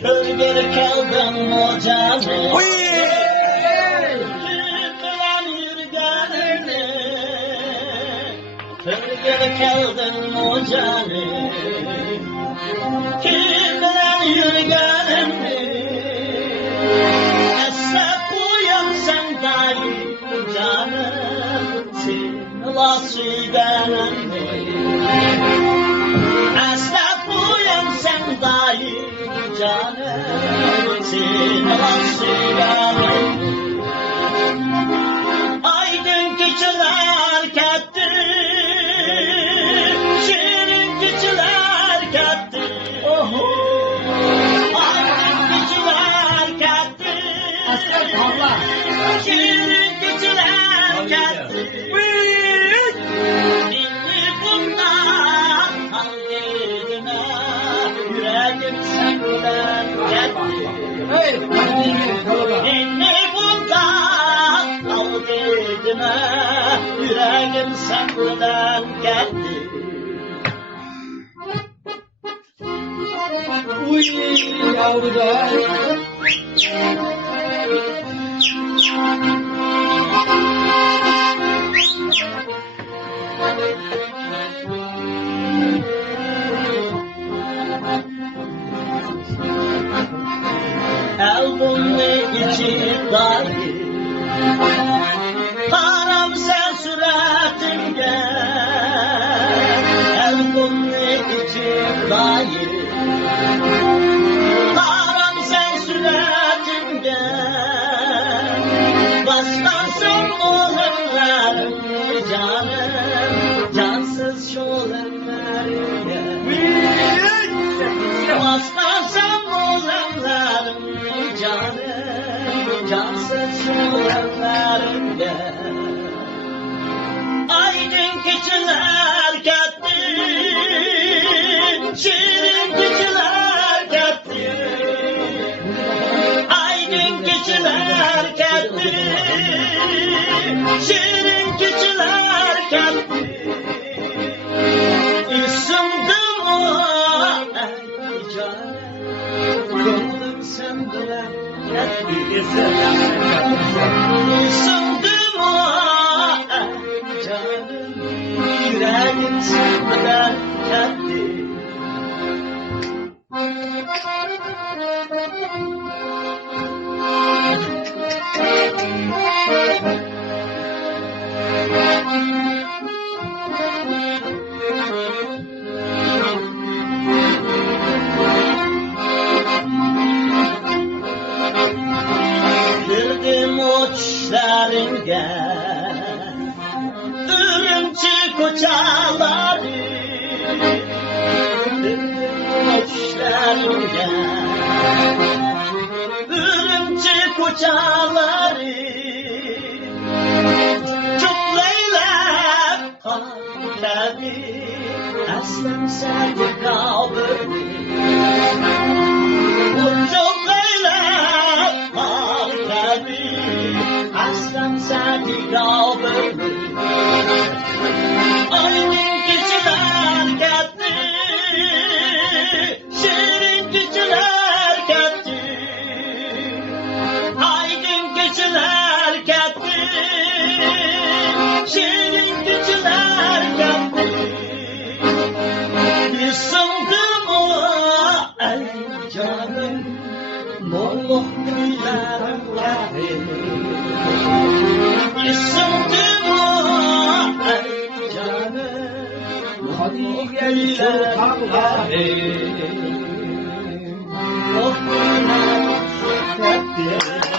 Kölgeli kaldım o canım Bilen yürgenini Kölgeli kaldım o canım Bilen yürgenini Esep uyansam dahi canım Sinla süygenini Esep uyansam dahi canım Sinla süygenini Aydın keçiler ketti Şirin keçiler ketti Aydın keçiler ketti Şirin keçiler ketti Dinli bundan halledine Yüreğim senden ketti Dinli bundan halledine Yüreğim senden ketti Uy yavrular. Elbumlu içi dahi Haram sen suretimde Elbumlu içi dahi Haram sen suretimde Başlarsın oğullarım canım Cansız şoğullarımda Başlarsın oğullarım canım Cansız şoğullarımda Aydın keçiler gitti Şirin keçiler gitti Aydın keçiler gitti Şirin keçiler gitti Isındım o ey canım Gönlüm senden gitti Isındım o ey canım Yüreğim senden gitti Girdim uçlarınga Ürümçi koçaları Girdim uçlarınga Ürümçi koçaları Çok leylep tabi Aslan sende kalbimi Çok leylep tabi Aslan sende kalbimi Aydın keçiler gitti Şirin keçiler gitti Aydın keçiler gitti Şirin keçiler gitti Isındım o ey canım Molluk günlerim gitti Isındım o ey canım Molluk günlerim gitti Oh günlerim gitti